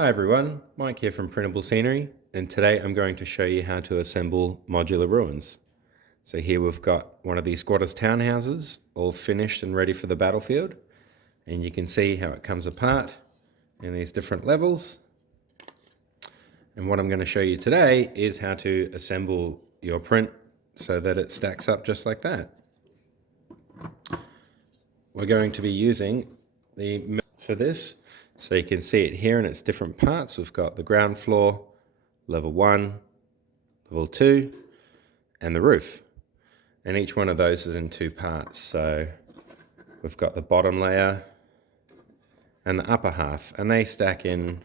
Hi everyone, Mike here from Printable Scenery, and today I'm going to show you how to assemble modular ruins. So here we've got one of these squatters' townhouses, all finished and ready for the battlefield, and you can see how it comes apart in these different levels. And what I'm going to show you today is how to assemble your print so that it stacks up just like that. We're going to be using the for this. So you can see it here in its different parts. We've got the ground floor, level 1, level 2, and the roof. And each one of those is in two parts. So we've got the bottom layer and the upper half, and they stack in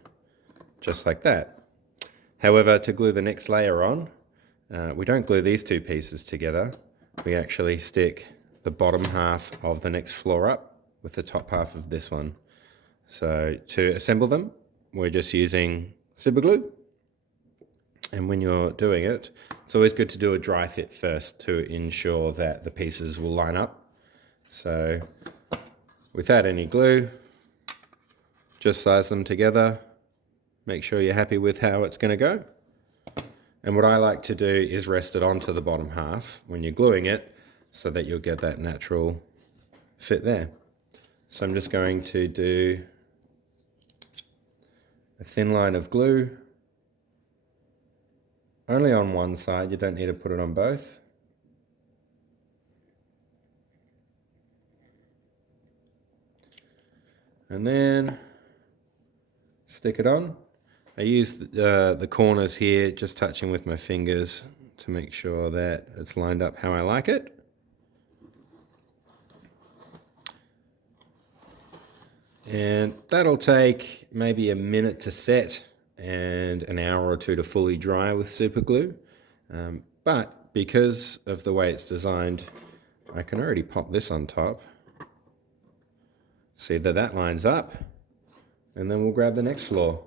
just like that. However, to glue the next layer on, we don't glue these two pieces together. We actually stick the bottom half of the next floor up with the top half of this one. So to assemble them, we're just using Superglue. And when you're doing it, it's always good to do a dry fit first to ensure that the pieces will line up. So without any glue, just size them together. Make sure you're happy with how it's going to go. And what I like to do is rest it onto the bottom half when you're gluing it so that you'll get that natural fit there. So I'm just going to do a thin line of glue only on one side. You don't need to put it on both. And then stick it on. I use the corners here, just touching with my fingers to make sure that it's lined up how I like it. And that'll take maybe a minute to set and an hour or two to fully dry with Superglue. But because of the way it's designed, I can already pop this on top. See that that lines up, and then we'll grab the next floor.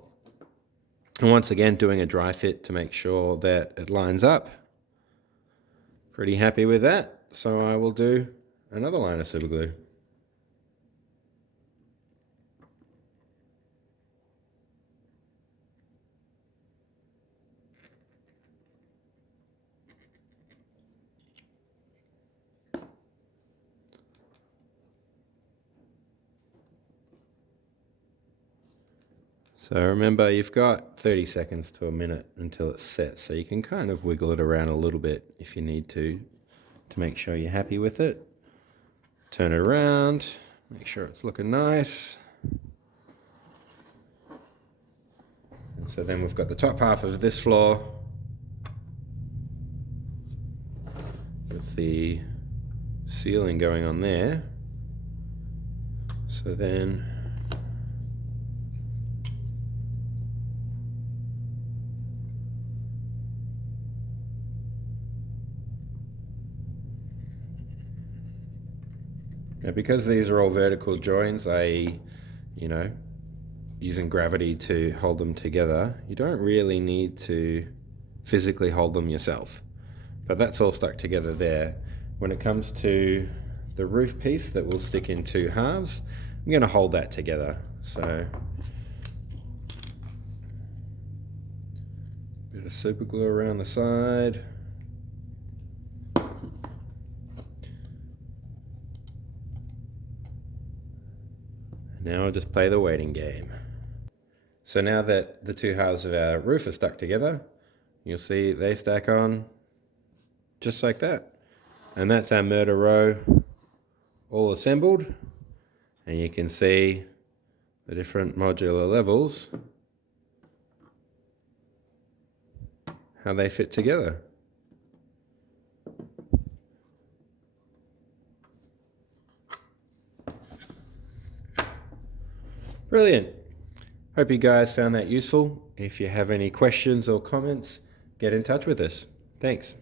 And once again, doing a dry fit to make sure that it lines up. Pretty happy with that, so I will do another line of Superglue. So remember, you've got 30 seconds to a minute until it's set, so you can kind of wiggle it around a little bit if you need to make sure you're happy with it. Turn it around, make sure it's looking nice. And so then we've got the top half of this floor with the ceiling going on there. So then now, because these are all vertical joins, using gravity to hold them together, you don't really need to physically hold them yourself. But that's all stuck together there. When it comes to the roof piece that will stick in two halves, I'm going to hold that together. So a bit of super glue around the side. Now I'll just play the waiting game. So now that the two halves of our roof are stuck together, you'll see they stack on just like that. And that's our murder row all assembled. And you can see the different modular levels, how they fit together. Brilliant. Hope you guys found that useful. If you have any questions or comments, get in touch with us. Thanks.